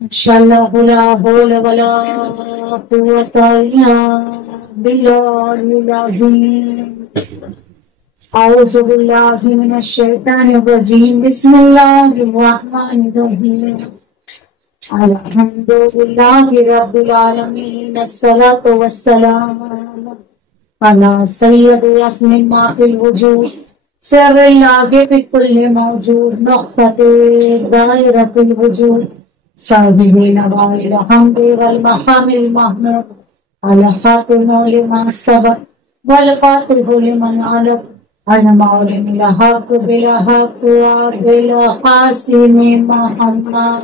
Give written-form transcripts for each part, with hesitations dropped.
انشاءاللہ لا حول ولا قوة الا باللہ العظیم. اعوذ باللہ من الشیطان الرجیم. بسم اللہ الرحمن الرحیم. الحمد للہ رب العالمین. الصلاة والسلام علی سید اسم ما فی الوجود سر اللہ فی کل موجود نقطۃ دائرۃ الوجود صاحب نوائل الحمد والمحام المحمود الخاتم لما سبق والفاتح لمن علق عن مولن الحق بالحق بالقاسم محمد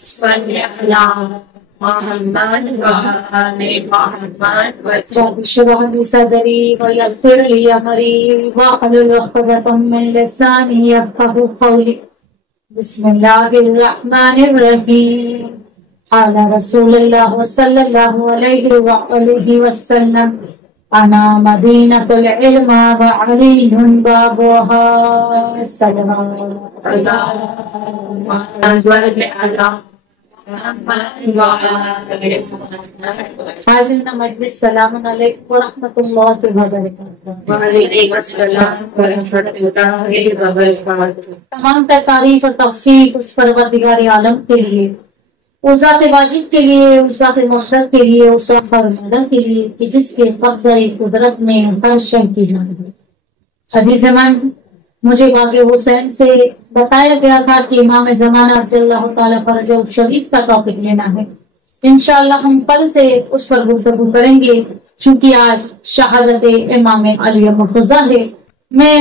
صلی اللہ محمد وآل محمد. رب اشرح لي صدري ويسر لي أمري واحلل عقدة من لساني يفقهوا قولي. بسم الله الرحمن الرحيم. قال رسول الله صلى الله عليه وآله وسلم أنا مدينة العلم وعلي بابها. صلوات اللهم صل على محمد وآل محمد. حاضرین مجلس سلام علیکم ورحمۃ اللہ وبرکاتہ. وعلیکم السلام ورحمۃ اللہ وبرکاتہ. تمام تعریف اور توصیف اس پروردگار عالم کے لیے، اس ذات واجب کے لیے، اس ذات مقدر کے لیے، اس فرماندہ کے لیے کہ جس کے قبضہ قدرت میں ہر شے کی جان ہے. عزیز من، مجھے باغ حسین سے بتایا گیا تھا کہ امام زمانہ رضی اللہ تعالیٰ فرجہ شریف کا ٹاپک لینا ہے. انشاءاللہ ہم کل سے اس پر گفتگو کریں گے چونکہ آج شہادت امام علی مرتضیٰ ہے. میں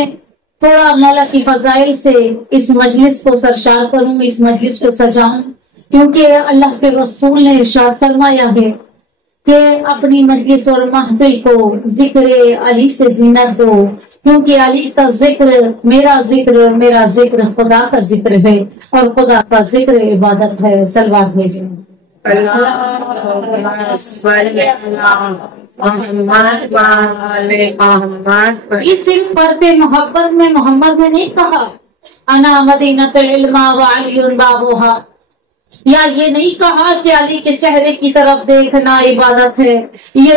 تھوڑا مولا کی فضائل سے اس مجلس کو سرشار کروں، اس مجلس کو سجاؤں، کیونکہ اللہ کے رسول نے ارشاد فرمایا ہے کہ اپنی مجلس اور محفل کو ذکر علی سے زینت دو، کیونکہ علی کا ذکر میرا ذکر اور میرا ذکر خدا کا ذکر ہے اور خدا کا ذکر عبادت ہے. صلوات بھیجیں. اللهم صل على محمد وآل محمد. یہ صرف فرد محبت میں محمد نے نہیں کہا انا مدینۃ العلم وعلی بابها، یا یہ نہیں کہا کہ علی کے چہرے کی طرف دیکھنا عبادت ہے. یہ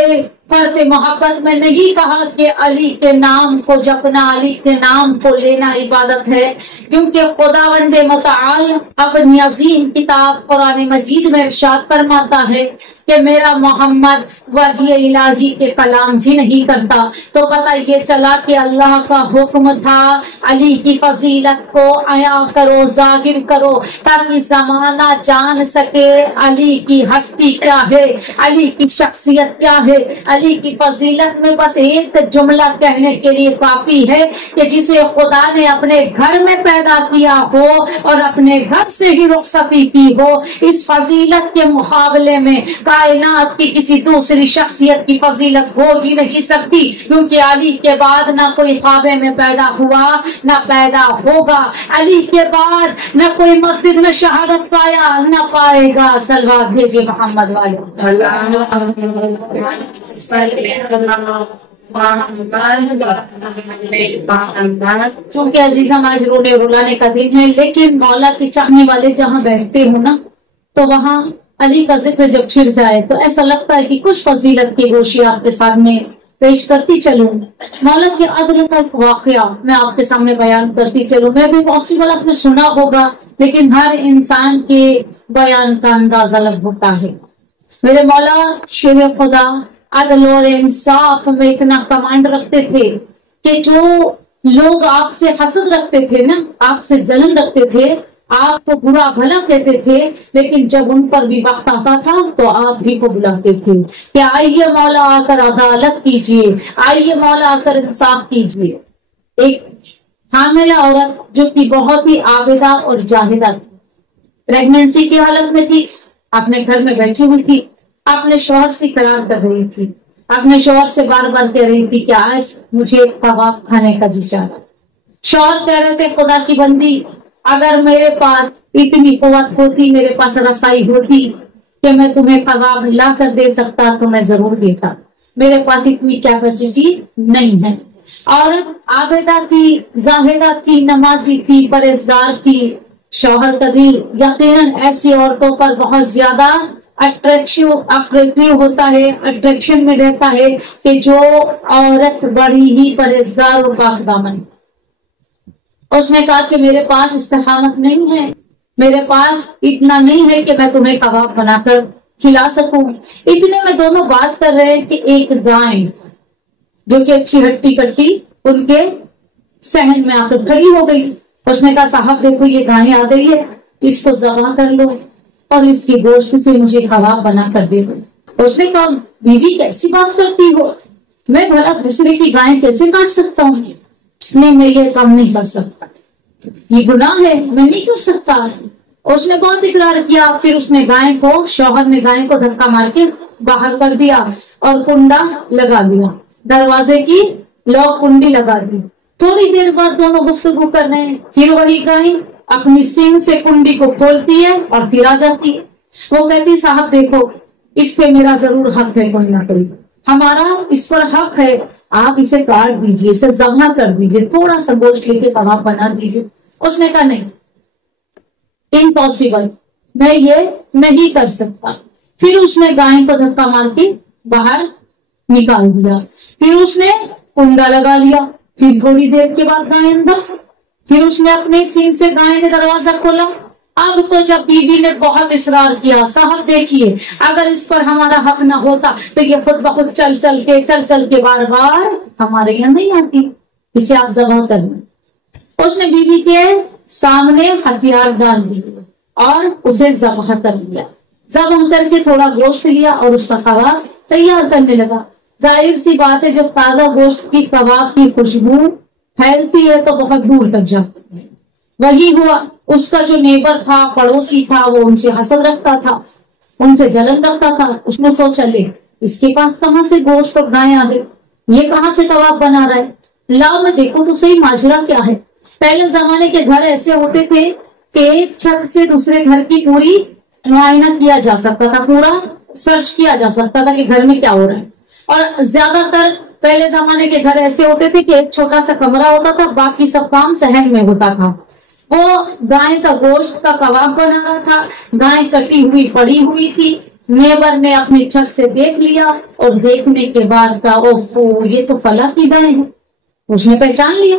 فرد محبت میں نہیں کہا کہ علی کے نام کو جپنا، علی کے نام کو لینا عبادت ہے، کیونکہ خداوند متعال اپنی عظیم کتاب قرآن مجید میں ارشاد فرماتا ہے کہ میرا محمد وحی الہی کے کلام ہی نہیں کرتا. تو پتہ یہ چلا کہ اللہ کا حکم تھا علی کی فضیلت کو عیاں کرو، ظاہر کرو، تاکہ زمانہ جان سکے علی کی ہستی کیا ہے، علی کی شخصیت کیا ہے. علی کی فضیلت میں بس ایک جملہ کہنے کے لیے کافی ہے کہ جسے خدا نے اپنے گھر میں پیدا کیا ہو اور اپنے گھر سے ہی رخصتی کی ہو، اس فضیلت کے مقابلے میں کائنات کی کسی دوسری شخصیت کی فضیلت ہو ہی نہیں سکتی، کیونکہ علی کے بعد نہ کوئی خوابے میں پیدا ہوا نہ پیدا ہوگا، علی کے بعد نہ کوئی مسجد میں شہادت پایا نہ پائے گا. صلوات بھیجے محمد والے. اللهم صل على محمد وآل محمد. کیونکہ عزیزم آج رونے رلانے کا دن ہے، لیکن مولا کے چاہنے والے جہاں بیٹھتے ہو نا تو وہاں علی کا ذکر جب چھڑ جائے تو ایسا لگتا ہے کہ کچھ فضیلت کی گوشی آپ کے سامنے پیش کرتی چلوں. مولا کے عدل کا ایک واقعہ میں آپ کے سامنے بیان کرتی چلوں. میں بھی پاسبل آپ نے سنا ہوگا، لیکن ہر انسان کے بیان کا انداز الگ ہوتا ہے. میرے مولا شیر خدا عدل اور انصاف میں اتنا کمانڈ رکھتے تھے کہ جو لوگ آپ سے حسد رکھتے تھے نا، آپ سے جلن رکھتے تھے، آپ کو برا بھلا کہتے تھے، لیکن جب ان پر بھی وقت آتا تھا تو آپ بھی کو بلاتے تھے کہ آئیے مولا آ کر عدالت کیجیے، آئیے مولا آ کر انصاف کیجیے. ایک حاملہ عورت جو کہ بہت ہی عابدہ اور جاہدہ تھی، پریگننسی کی حالت میں تھی، اپنے گھر میں بیٹھی ہوئی تھی، اپنے شوہر سے قرار کر رہی تھی، اپنے شوہر سے بار بار کہہ رہی تھی کہ آج مجھے کباب کھانے کا جی چاہ رہا. شوہر کہہ رہے تھے خدا کی بندی، اگر میرے پاس اتنی قوت ہوتی، میرے پاس رسائی ہوتی کہ میں تمہیں کباب لا کر دے سکتا تو میں ضرور دیتا، میرے پاس اتنی کیپیسٹی نہیں ہے. عورت عابدہ تھی، زاہدہ تھی، نمازی تھی، پرہیزگار تھی، شوہر کا دل یقیناً ایسی عورتوں پر بہت زیادہ اٹریکٹیو ہوتا ہے، اٹریکشن میں رہتا ہے کہ جو عورت بڑی ہی پرہیزگار اور پاک دامن۔ اس نے کہا کہ میرے پاس استقامت نہیں ہے، میرے پاس اتنا نہیں ہے کہ میں تمہیں کباب بنا کر کھلا سکوں۔ اتنے میں دونوں بات کر رہے ہیں کہ ایک گائے جو کہ اچھی ہٹی کٹی ان کے صحن میں آ کر کھڑی ہو گئی۔ اس نے کہا صاحب دیکھو یہ گائے آ گئی ہے، اس کو ذبح کر لو اور اس کی گوشت سے مجھے کباب بنا کر دے دو۔ اس نے کہا بیوی کیسی بات کرتی ہو، میں بھلا دوسرے کی گائے کیسے کاٹ سکتا ہوں؟ نہیں میں یہ کام نہیں کر سکتا، یہ گناہ ہے، میں نہیں کر سکتا۔ اس نے بہت اقرار کیا، پھر اس نے گائے کو، شوہر نے گائے کو دھکا مار کے باہر کر دیا اور کنڈا لگا دیا، دروازے کی لوک کنڈی لگا دی۔ تھوڑی دیر بعد دونوں گفتگو کر رہے ہیں، پھر وہی گائے اپنی سینگ سے کنڈی کو کھولتی ہے اور پھر آ جاتی ہے۔ وہ کہتی صاحب دیکھو اس پہ میرا ضرور حق ہے، کوئی نہ کوئی ہمارا اس پر حق ہے، آپ اسے کاٹ دیجئے، اسے ذبح کر دیجئے، تھوڑا سا گوشت لے کے کباب بنا دیجئے۔ اس نے کہا نہیں، امپاسبل، میں یہ نہیں کر سکتا۔ پھر اس نے گائے کو دھکا مار کے باہر نکال دیا، پھر اس نے کنڈا لگا لیا، پھر تھوڑی دیر کے بعد گائے اندر، پھر اس نے اپنے سین سے گائے نے دروازہ کھولا۔ اب تو جب بیوی نے بہت اصرار کیا صاحب دیکھیے اگر اس پر ہمارا حق نہ ہوتا تو یہ خود بخود چل چل کے بار بار ہمارے یہاں نہیں آتی، اسے آپ ذبح کر دیں۔ اس نے بیوی کے سامنے ہتھیار ڈال دیے اور اسے ذبح کر دیا، ذبح کر کے تھوڑا گوشت لیا اور اس کا کباب تیار کرنے لگا۔ ظاہر سی بات ہے جب تازہ گوشت کی کباب کی خوشبو پھیلتی ہے تو بہت دور تک جاتی ہے۔ وہی ہوا، اس کا جو نیبر تھا، پڑوسی تھا، وہ ان سے حسد رکھتا تھا، ان سے جلن رکھتا تھا۔ اس نے سوچا لے اس کے پاس کہاں سے گوشت اور گائے آ گئی، یہ کہاں سے کباب بنا رہا ہے، لاؤ میں دیکھو تو صحیح ماجرا کیا ہے۔ پہلے زمانے کے گھر ایسے ہوتے تھے کہ ایک چھت سے دوسرے گھر کی پوری معائنہ کیا جا سکتا تھا، پورا سرچ کیا جا سکتا تھا کہ گھر میں کیا ہو رہا ہے۔ اور زیادہ تر پہلے زمانے کے گھر ایسے ہوتے تھے کہ ایک چھوٹا سا کمرہ ہوتا تھا، باقی سب کام صحن میں ہوتا تھا۔ وہ گائے کا گوشت کا کباب بنا رہا تھا، گائے کٹی ہوئی پڑی ہوئی تھی، نیبر نے اپنی چھت سے دیکھ لیا اور دیکھنے کے بعد کہا اوفو یہ تو فلاں کی گائے ہیں۔ اس نے پہچان لیا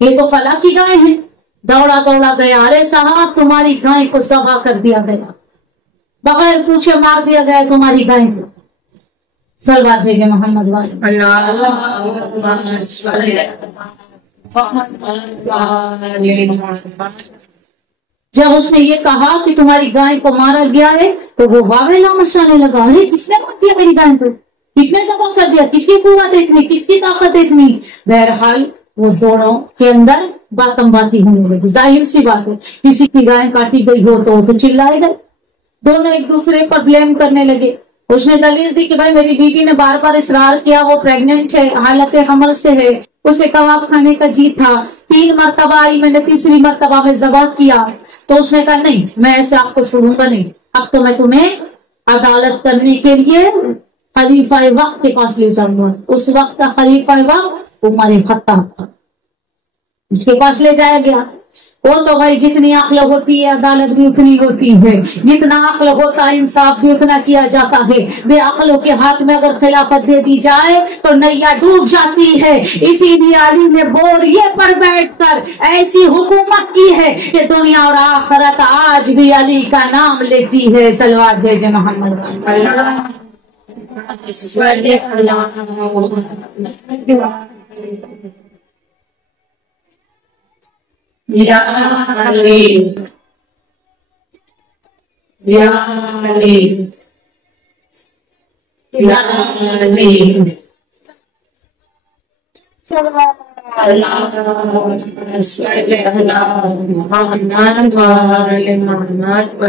یہ تو فلاں کی گائے ہیں، دوڑا دوڑا گیا، ارے صاحب تمہاری گائے کو ذبح کر دیا گیا، بغیر پوچھے مار دیا گیا تمہاری گائے کو۔ صلوات بھیجے محمد والے۔ جب اس نے یہ کہا کہ تمہاری گائے کو مارا گیا ہے تو وہ واویلا مچانے لگا، ارے کس نے مار دیا میری گائے کو، کس نے ذبح کر دیا، کس کی قوت اتنی، کس کی طاقت اتنی۔ بہرحال وہ دونوں کے اندر باتم باتی ہونے لگی۔ ظاہر سی بات ہے کسی کی گائے کاٹی گئی ہو تو وہ چلائے گا، دونوں ایک دوسرے پر بلیم کرنے لگے۔ اس نے دلیل دی کہ بھائی میری بیوی نے بار بار اصرار کیا، وہ پریگننٹ ہے، حالت حمل سے ہے، اسے کباب کھانے کا جی تھا، 3 مرتبہ آئی، میں نے تیسری مرتبہ میں ذبح کیا۔ تو اس نے کہا نہیں میں ایسے آپ کو چھوڑوں گا نہیں، اب تو میں تمہیں عدالت کرنے کے لیے خلیفہ وقت کے پاس لے جاؤں گا۔ اس وقت کا خلیفہ وقت عمر خطاب تھا، اس کے پاس لے جایا گیا۔ وہ تو بھائی جتنی عقل ہوتی ہے عدالت بھی اتنی ہوتی ہے، جتنا عقل ہوتا ہے انصاف بھی اتنا کیا جاتا ہے۔ بے عقلوں کے ہاتھ میں اگر خلافت دے دی جائے تو نیا ڈوب جاتی ہے۔ اسی لیے علی نے بوریے پر بیٹھ کر ایسی حکومت کی ہے کہ دنیا اور آخرت آج بھی علی کا نام لیتی ہے۔ صلوات بھیجے محمد۔ یا علی یا علی یا علی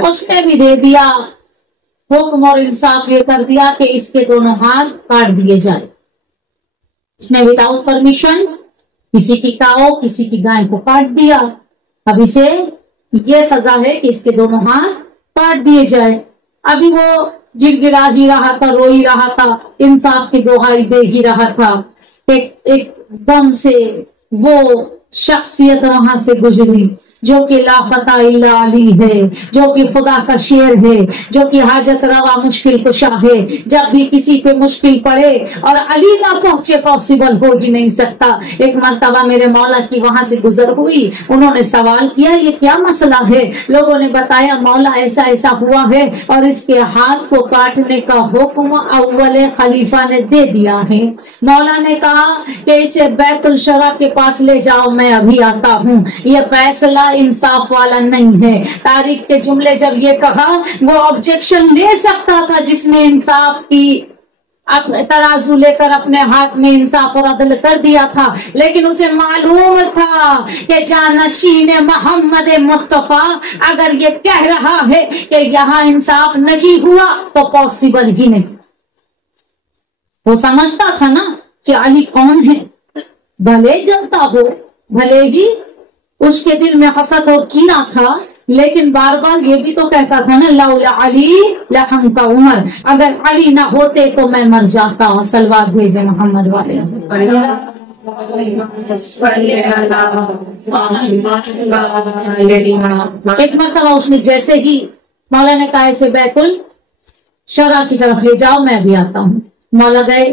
اس نے بھی دے دیا حکم اور انصاف یہ کر دیا کہ اس کے دونوں ہاتھ کاٹ دیے جائے۔ اس نے وداؤٹ پرمیشن کسی کی کاؤ کسی کی گائے کو کاٹ دیا۔ اب اسے یہ سزا ہے کہ اس کے دونوں ہاتھ کاٹ دیے جائے۔ ابھی وہ گر گرا ہی رہا تھا، رو ہی رہا تھا، انصاف کی دہائی دے ہی رہا تھا ایک دم سے وہ شخصیت وہاں سے گزری جو کہ لا فتح الا علی ہے، جو کہ خدا کا شیر ہے، جو کہ حاجت روا مشکل کشا ہے. جب بھی کسی پہ مشکل پڑے اور علی نہ پہنچے پاسبل ہو ہی نہیں سکتا. ایک مرتبہ میرے مولا کی وہاں سے گزر ہوئی، انہوں نے سوال کیا یہ کیا مسئلہ ہے؟ لوگوں نے بتایا مولا ایسا ایسا ہوا ہے اور اس کے ہاتھ کو کاٹنے کا حکم اول خلیفہ نے دے دیا ہے. مولا نے کہا کہ اسے بیت الشرع کے پاس لے جاؤ، میں ابھی آتا ہوں. یہ فیصلہ انصاف والا نہیں ہے. تاریخ کے جملے جب یہ کہا وہ آبجیکشن دے سکتا تھا جس نے انصاف کی ترازو لے کر اپنے ہاتھ میں انصاف اور عدل کر دیا تھا، لیکن اسے معلوم تھا کہ جانشین محمد مصطفیٰ اگر یہ کہہ رہا ہے کہ یہاں انصاف نہیں ہوا تو پاسبل ہی نہیں. وہ سمجھتا تھا نا کہ علی کون ہے، بھلے جلتا ہو، بھلے ہی اس کے دل میں حسد اور کینہ تھا، لیکن بار بار یہ بھی تو کہتا تھا نا لولا علی لحمت عمر، اگر علی نہ ہوتے تو میں مر جاتا. صلوات بھیجے محمد والے. ایک مرتبہ اس نے جیسے ہی مولا نے کہا اسے بیت الشرع کی طرف لے جاؤ میں ابھی آتا ہوں. مولا گئے،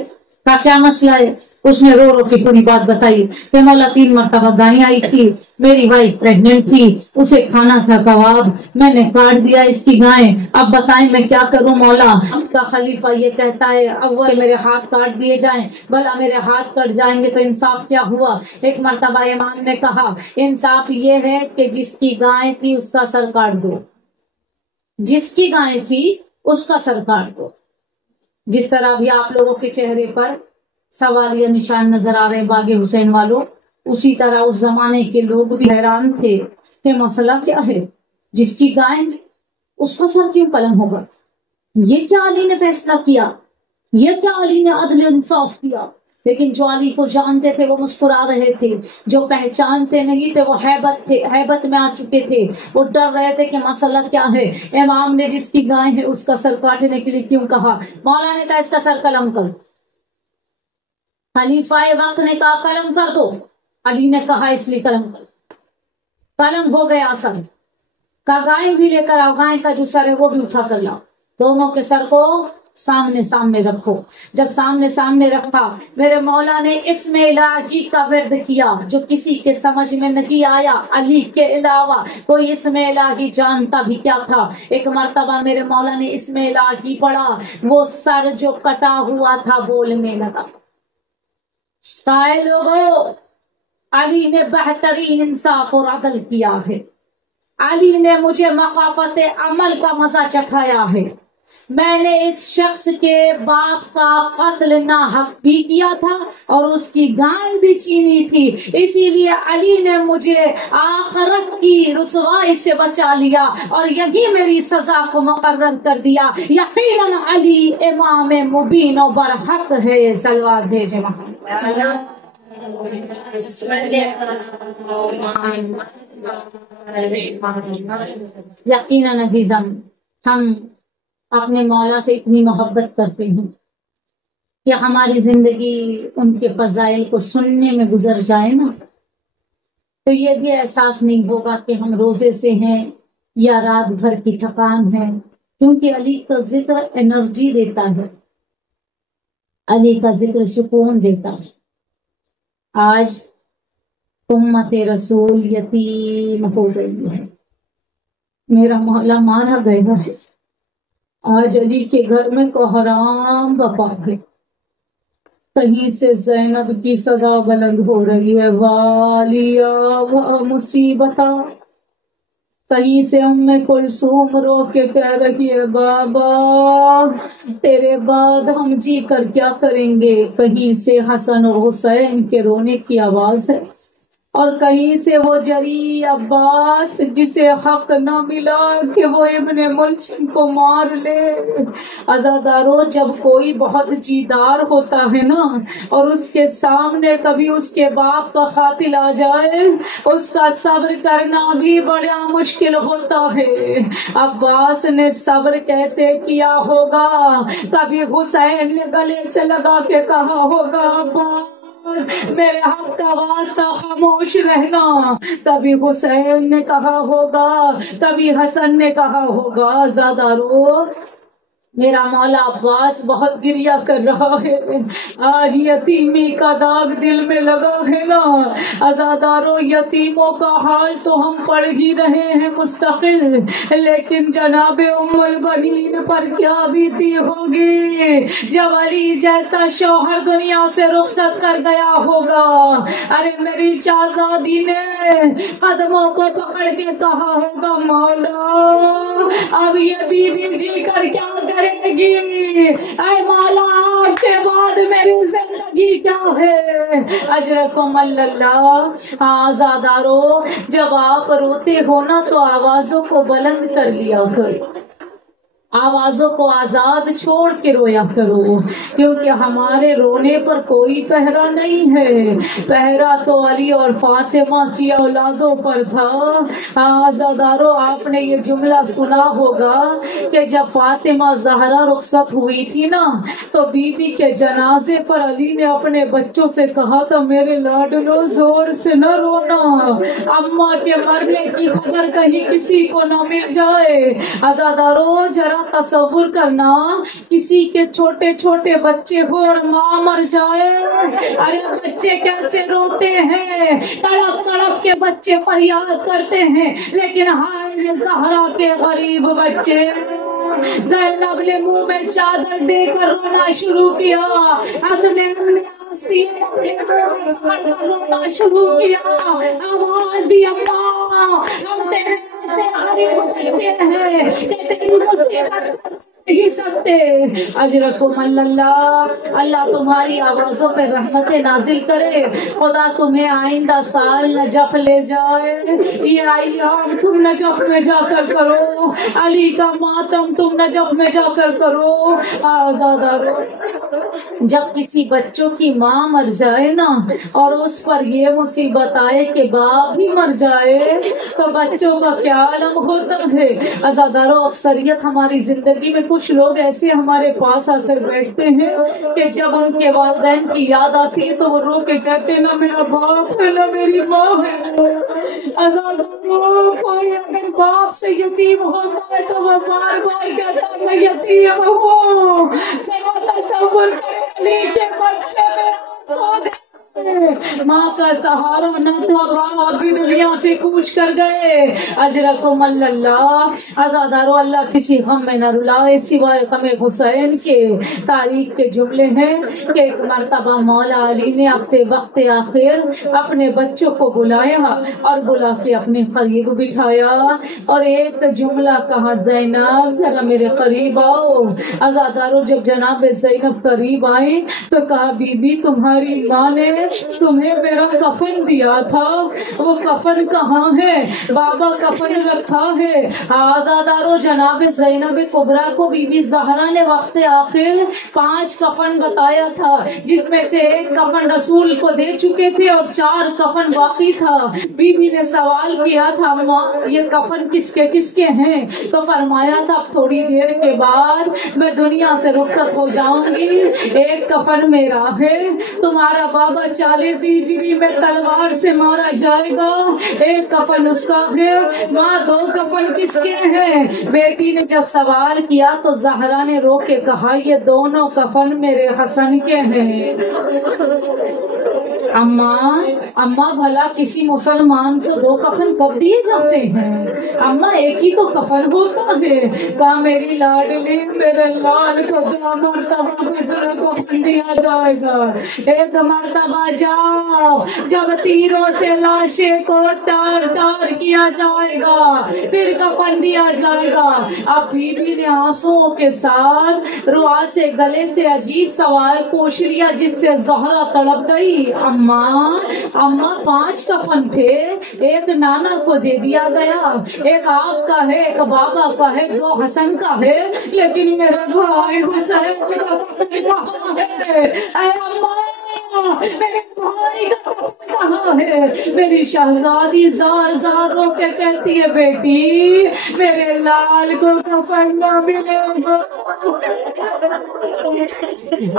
کہا کیا مسئلہ ہے؟ اس نے رو رو کے پوری بات بتائی کہ مولا 3 مرتبہ گائیں آئی تھی، میری وائف پریگننٹ تھی، اسے کھانا تھا کباب، میں نے کاٹ دیا اس کی گائیں، اب بتائیں میں کیا کروں مولا؟ اب کا خلیفہ یہ کہتا ہے اول میرے ہاتھ کاٹ دیے جائیں، بھلا میرے ہاتھ کٹ جائیں گے تو انصاف کیا ہوا؟ ایک مرتبہ امام نے کہا انصاف یہ ہے کہ جس کی گائیں تھی اس کا سر کاٹ دو، جس کی گائیں تھی اس کا سر کاٹ دو. جس طرح بھی آپ لوگوں کے چہرے پر سوالیہ نشان نظر آ رہے ہیں باغ حسین والوں، اسی طرح اس زمانے کے لوگ بھی حیران تھے کہ مسئلہ کیا ہے، جس کی گائے اس کا سر کیوں قلم ہوگا؟ یہ کیا علی نے فیصلہ کیا؟ یہ کیا علی نے عدل انصاف کیا؟ لیکن جو علی کو جانتے تھے وہ مسکرا رہے تھے، جو پہچانتے نہیں تھے وہ حیبت میں آ چکے تھے، وہ ڈر رہے تھے کہ مسئلہ کیا ہے. امام نے جس کی گائے ہے اس کا سر کاٹنے کے لیے کیوں کہا؟ مولا نے کہا اس کا سر قلم کر. خلیفہ وقت نے کہا قلم کر دو، علی نے کہا اس لیے قلم کر. قلم ہو گیا سر کا. گائے بھی لے کر آؤ، گائے کا جو سر ہے وہ بھی اٹھا کر لاؤ، دونوں کے سر کو سامنے سامنے رکھو. جب سامنے سامنے رکھا میرے مولا نے اسم الہی کا ورد کیا جو کسی کے سمجھ میں نہیں آیا، علی کے علاوہ کوئی اسم الہی جانتا بھی کیا تھا. ایک مرتبہ میرے مولا نے اسم الہی پڑھا، وہ سر جو کٹا ہوا تھا بولنے لگا. لوگوں علی نے بہترین انصاف اور عدل کیا ہے، علی نے مجھے مقافت عمل کا مزہ چکھایا ہے. میں نے اس شخص کے باپ کا قتل ناحق بھی کیا تھا اور اس کی گائے بھی چھینی تھی، اسی لیے علی نے مجھے آخرت کی رسوائی سے بچا لیا اور یہی میری سزا کو مقرر کر دیا. یقیناً علی امام مبین و برحق ہے. صلوات بھیجے محمد. یقیناً عزیزم ہم اپنے مولا سے اتنی محبت کرتے ہیں کہ ہماری زندگی ان کے فضائل کو سننے میں گزر جائے نا تو یہ بھی احساس نہیں ہوگا کہ ہم روزے سے ہیں یا رات بھر کی تھکان ہے، کیونکہ علی کا ذکر انرجی دیتا ہے، علی کا ذکر سکون دیتا ہے. آج امت رسول یتیم ہو گئی ہے، میرا مولا مارا گیا ہے. آج علی کے گھر میں کوحرام بپا ہے. کہیں سے زینب کی صدا بلند ہو رہی ہے والیا و مصیبتا، کہیں سے ام کلثوم رو کے کہہ رہی ہے بابا تیرے بعد ہم جی کر کیا کریں گے. کہیں سے حسن اور حسین کے رونے کی آواز ہے اور کہیں سے وہ جری عباس جسے حق نہ ملا کہ وہ ابن ملجم کو مار لے. عزادارو جب کوئی بہت جیدار ہوتا ہے نا اور اس کے سامنے کبھی اس کے باپ کا قاتل آ جائے اس کا صبر کرنا بھی بڑا مشکل ہوتا ہے. عباس نے صبر کیسے کیا ہوگا؟ کبھی حسین نے گلے سے لگا کے کہا ہوگا عباس میرے حق کا واسطہ خاموش رہنا. کبھی حسین نے کہا ہوگا, کبھی حسن نے کہا ہوگا, زادارو میرا مولا عباس بہت گریہ کر رہا ہے, آج یتیمی کا داغ دل میں لگا ہے نا. عزادارو یتیموں کا حال تو ہم پڑھ ہی رہے ہیں مستقل, لیکن جناب ام البنین پر کیا بیتی ہوگی جب علی جیسا شوہر دنیا سے رخصت کر گیا ہوگا. ارے میری شہزادی نے قدموں کو پکڑ کے کہا ہوگا, مولا اب یہ بیوی جی کر کیا کرے گی, اے مولا آپ کے بعد میری زندگی کیا ہے. اجرکم اللہ. آزادارو جب آپ روتے ہو نا تو آوازوں کو بلند کر لیا کرو, آوازوں کو آزاد چھوڑ کے رویا کرو, کیونکہ ہمارے رونے پر کوئی پہرا نہیں ہے, پہرا تو علی اور فاطمہ کی اولادوں پر تھا. آزادارو آپ نے یہ جملہ سنا ہوگا کہ جب فاطمہ زہرا رخصت ہوئی تھی نا تو بی بی کے جنازے پر علی نے اپنے بچوں سے کہا تھا, میرے لاڈلو زور سے نہ رونا, اماں کے مرنے کی خبر کہیں کسی کو نہ مل جائے. آزادارو ذرا تصور کرنا, کسی کے چھوٹے چھوٹے بچے ہو اور ماں مر جائے, ارے بچے کیسے روتے ہیں, تڑپ تڑپ کے بچے فریاد کرتے ہیں, لیکن ہائے زہرا کے غریب بچے. زینب نے منہ میں چادر دے کر رونا شروع کیا, حسنین نے رونا شروع کیا, آواز دی اماں ہم تیرے سے غریب بچے ہیں کہ تیری مصیبت نہیں سکتے. اجرکم اللہ. اللہ تمہاری آوازوں پہ رحمت نازل کرے, خدا تمہیں آئندہ سال نجف لے جائے. یہ ایام تم نجف میں جا کر کرو, علی کا ماتم تم نجف میں جا کر کرو. آزادارو جب کسی بچوں کی ماں مر جائے نا اور اس پر یہ مصیبت آئے کہ باپ بھی مر جائے تو بچوں کا کیا عالم ہوتا ہے. آزادارو اکثریت ہماری زندگی میں کچھ لوگ ایسے ہمارے پاس آ کر بیٹھتے ہیں کہ جب ان کے والدین کی یاد آتی ہے تو وہ رو کے کہتے ہیں, نہ میرا باپ ہے نہ میری ماں ہے. آزادارو کوئی اگر باپ سے یتیم ہوتا ہے تو وہ بار بار کہتا ہے میں یتیم ہوں. تصور کرے علی کے بچے میں سو دے, ماں کا سہارا نہ تھا, باپ بھی دنیا سے کوچ کر گئے. اجرکم اللہ. آزادارو اللہ کسی غم میں نہ رلائے سوائے غم حسین کے. تاریخ کے جملے ہیں کہ ایک مرتبہ مولا علی نے اپنے وقت آخر اپنے بچوں کو بلایا اور بلا کے اپنے قریب بٹھایا اور ایک جملہ کہا, زینب ذرا میرے قریب آؤ. آزادارو جب جناب زینب قریب آئی تو کہا, بی بی تمہاری ماں نے تمہیں میرا کفن دیا تھا, وہ کفن کہاں ہے؟ بابا کفن رکھا ہے. آزادارو جناب زینب کبریٰ کو بی بی زہرا نے وقت آخر 5 کفن بتایا تھا, جس میں سے ایک کفن رسول کو دے چکے تھے اور 4 کفن باقی تھا. بی بی نے سوال کیا تھا, ماں یہ کفن کس کے ہیں؟ تو فرمایا تھا تھوڑی دیر کے بعد میں دنیا سے رخصت ہو جاؤں گی, ایک کفن میرا ہے, تمہارا بابا 40 ہجری میں تلوار سے مارا جائے گا, ایک کفن اس کا ہے. ماں 2 کفن کس کے ہیں؟ بیٹی نے جب سوال کیا تو زہرا نے رو کے کہا, یہ دونوں کفن میرے حسن کے ہیں. اماں بھلا کسی مسلمان کو 2 کفن کب دیے جاتے ہیں؟ اماں ایک ہی تو کفن ہوتا ہے. کہا میری لاڈلی میرے لال کو 2 مرتبہ دوسرے کو کفن دیا جائے گا. ایک مرتبہ جاؤ جب تیروں سے لاشیں کو تار تار کیا جائے گا پھر کفن دیا جائے گا. اب بی بی نے آنسوؤں کے ساتھ روا سے گلے سے عجیب سوال پوچھ لیا جس سے زہرا تڑپ گئی. اماں 5 کفن تھے, ایک نانا کو دے دیا گیا, ایک آپ کا ہے, ایک بابا کا ہے, 2 حسن کا ہے, لیکن میرا بھائی حسین کا کفن کہاں ہے؟ اے اماں میرے بھائی کا کفن کہاں ہے؟ میری شہزادی زار زار رو کے کہتی ہے بیٹی میرے لال کو کفن نہ ملے گا۔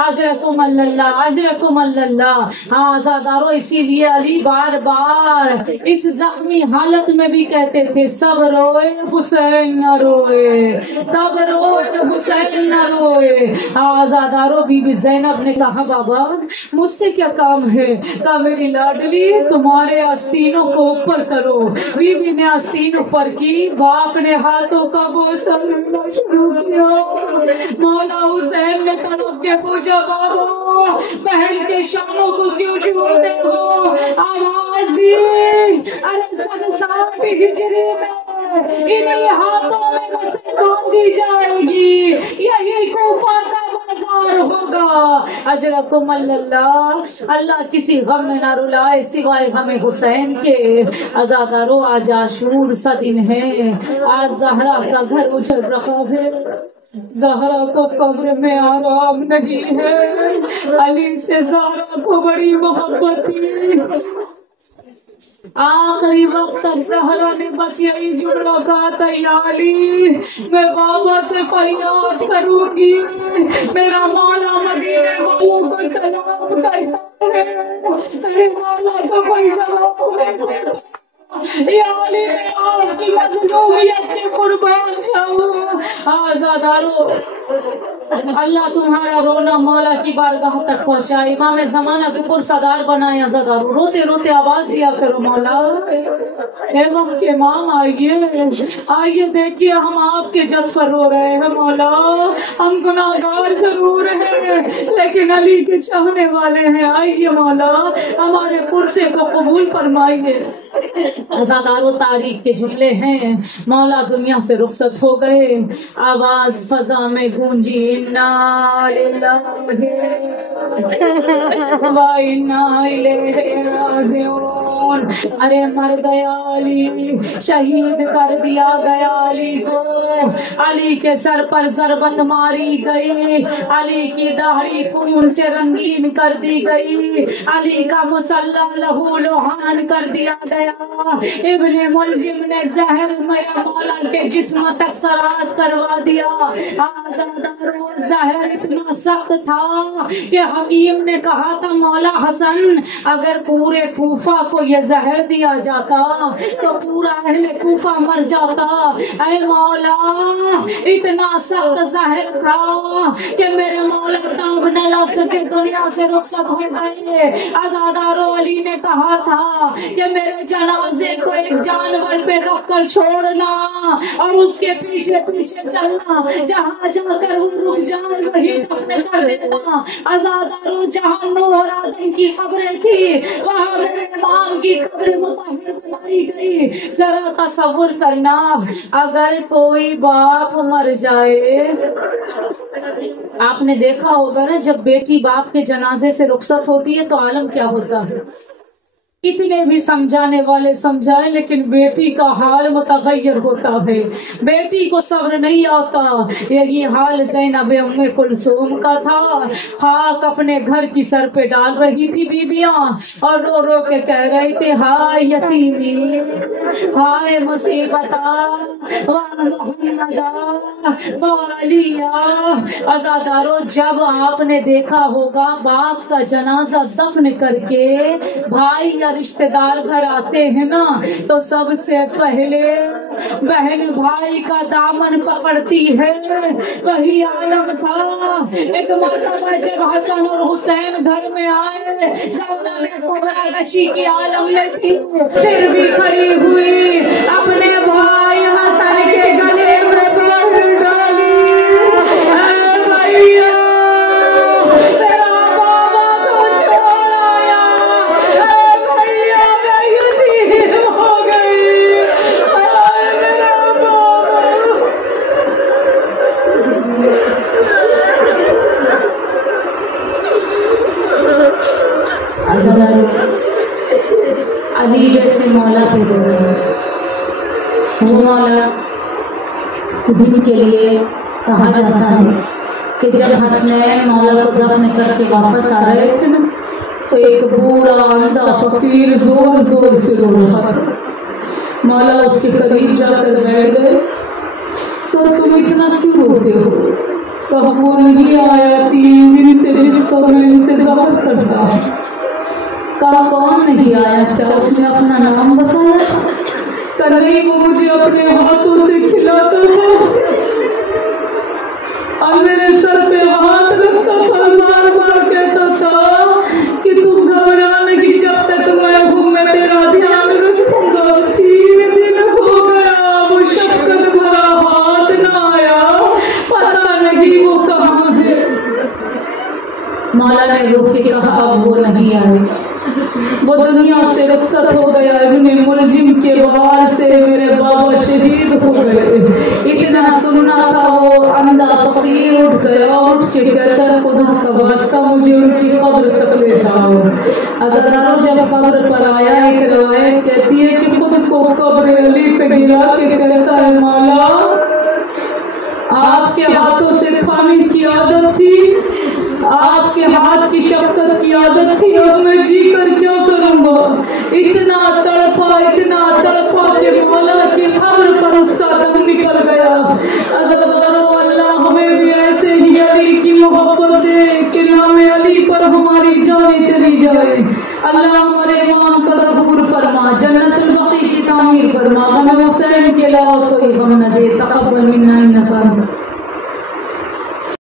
اجرکم اللہ اجرکم اللہ۔ ہاں آزادارو، اسی لیے علی بار بار اس زخمی حالت میں بھی کہتے تھے سب روئے حسین نہ روئے، سب روئے حسین نہ روئے۔ آزادارو، بی بی زینب نے کہا بابا مجھ سے کیا کام ہے؟ کہا میری لاڈلی تمہارے آستینوں کو اوپر کرو۔ بی بی نے آستین اوپر کی، باپ نے ہاتھوں کا بوسہ لینا شروع کیا۔ مولا حسین نے تڑپ کے پوچھا بابا بہن کے شانوں کو کیوں چھوڑتے ہو؟ آواز دی ارے 60 ہجری میں انہی ہاتھوں میں مسجد باندھی جائے گی، یہی کوفہ کا بازار ہوگا۔ اجرکم اللہ۔ اللہ کسی غم میں نہ رلائے سوائے غم حسین کے۔ آزادارو، آج عاشور سا دن ہے، آج زہرا کا گھر اجڑ رہا ہے، زہرا کو قبر میں آرام نہیں ہے۔ علی سے زہرا کو بڑی محبت تھی، آخری وقت تک زہرا نے بس یہی جملہ کہا تھا یا علی میں بابا سے فریاد کروں گی، میرا مولا مدینے والوں کو سلام کرتا ہے، میرے مولا کو کوئی جواب نہیں۔ یا علی میں آپ کی مظلومیت کے قربان جاؤں۔ آزادارو، اللہ تمہارا رونا مولا کی بارگاہ تک پہنچائے، امام زمانہ کو پرسادار بنائے۔ آزادارو، روتے روتے آواز دیا کرو مولا اے وقت کے امام آئیے آئیے، دیکھیے ہم آپ کے جد پر رو رہے ہیں مولا، ہم گناہگار ضرور ہیں لیکن علی کے چاہنے والے ہیں، آئیے مولا ہمارے پرسے کو قبول فرمائیے۔ آزادارو، تاریخ کے جملے ہیں، مولا دنیا سے رخصت ہو گئے، آواز فضا میں گونجی انا للہ و انا الیہ راجعون۔ ارے مر گیا علی، شہید کر دیا گیا علی کو، علی کے سر پر ضربت ماری گئی، علی کی داڑھی خون سے رنگین کر دی گئی، علی کا مسلح لہو لوہان کر دیا گیا۔ ابن ملجم نے زہر میرے مولا کے جسم تک سرات کروا دیا۔ آزادارو، زہر اتنا سخت تھا کہ حکیم نے کہا تھا مولا حسن اگر پورے کوفہ کو یہ زہر دیا جاتا تو پورا اہل کوفہ مر جاتا۔ اے مولا، اتنا سخت زہر تھا کہ میرے مولا تانگ نہ لا سکے، دنیا سے رخصت ہو گئے۔ آزادارو، علی نے کہا تھا کہ میرے جنازے کو ایک جانور پہ رکھ کر چھوڑنا اور اس کے پیچھے پیچھے چلنا، جہاں جا کر وہ رک جائے وہی دفن کر دینا۔ آزادارو، جہاں نوح اور آدم کی قبریں تھی وہاں میرے امام کی قبر مطہر بنائی گئی۔ ذرا تصور کرنا اگر کوئی باپ مر جائے، آپ نے دیکھا ہوگا نا جب بیٹی باپ کے جنازے سے رخصت ہوتی ہے تو عالم کیا ہوتا ہے، کتنے بھی سمجھانے والے سمجھائے لیکن بیٹی کا حال متغیر ہوتا ہے، بیٹی کو صبر نہیں آتا۔ یہی حال زینب ام کلثوم کا تھا، خاک اپنے گھر کی سر پہ ڈال رہی تھی بیویاں اور رو رو کے کہہ رہی تھی ہائے یتیمی، ہائے مصیبتا آزادارو، جب آپ نے دیکھا ہوگا باپ کا جنازہ دفن کر کے بھائی یا رشتہ دار گھر آتے ہیں نا تو سب سے پہلے بہن بھائی کا دامن پکڑتی ہے، وہی عالم تھا۔ ایک مرتبہ جب حسن اور حسین گھر میں آئے، زینب کبریٰ غشی کی عالم میں تھی، پھر بھی کھڑی ہوئی اپنے بھائی حسن کے گلے میں پیر ڈالی۔ اے بھائیا، تیرا بابا تو چھوڑ آیا، اے بھائیا میں یتیم ہو گئی، اے میرا بابا۔ علی جیسے مولا کے دور وہ مولا جن کے لیے کہا جاتا ہے کہ جب حسنین مولا کو دفن کر کے واپس آ رہے تھے نا تو ایک بوڑھا اندھا فقیر زور زور سے رو رہا تھا. مولا اس کے قریب جا کر بیٹھ گئے. تو تم اتنا کیوں روتے ہو؟ کہا وہ نہیں آیا 3 دن سے جس کا میں انتظار کرتا ہوں. کہا کون نہیں آیا؟ کیا اس نے اپنا نام بتایا؟ کہ نہیں، وہ مجھے اپنے ہاتھوں سے کھلاتا تھا اور میرے سر پہ ہاتھ رکھتا تھا، بار بار کہتا تھا کہ تم گھبرا نہیں، جب تک میں ہوں میں تیرا دھیان رکھوں گا. 3 دن ہو گیا وہ شفقت بھرا ہاتھ نہ آیا، پتہ نہیں وہ کہاں ہے. مولا نے رو کے کہا اب وہ نہیں آئے، وہ دنیا سے رخصت ہو گیا. ابن ملجم کے وار سے میرے بابا شہید ہو گئے. اتنا سننا تھا وہ اندھا فقیر اٹھ گیا، اٹھ کے کہتا خدا کا واسطہ مجھے ان کی قبر تک لے جاؤ. ہزاروں جب قبر پر آیا، ایک روایت کہتی ہے کہ خود کو قبر علی پہ گرا کے کہتا ہے مولا آپ کے ہاتھوں سے کھانے کی عادت تھی، آپ کے ہاتھ کی شفقت کی عادت تھی، اب میں جی کر کیا کروں گا. اتنا تڑپا کہ مولا کی قبر پر اس کا دم نکل گیا. اللہ ہمیں بھی ایسے ہی علی کی محبت دے کہ نام علی پر ہماری جانیں چلی جائے. اللہ ہمارے امام کا ظہور فرما، جنت البقیع کی تعمیر فرما، غم حسین کے علاوہ کوئی غم نہ دے. تقبل منا انک انت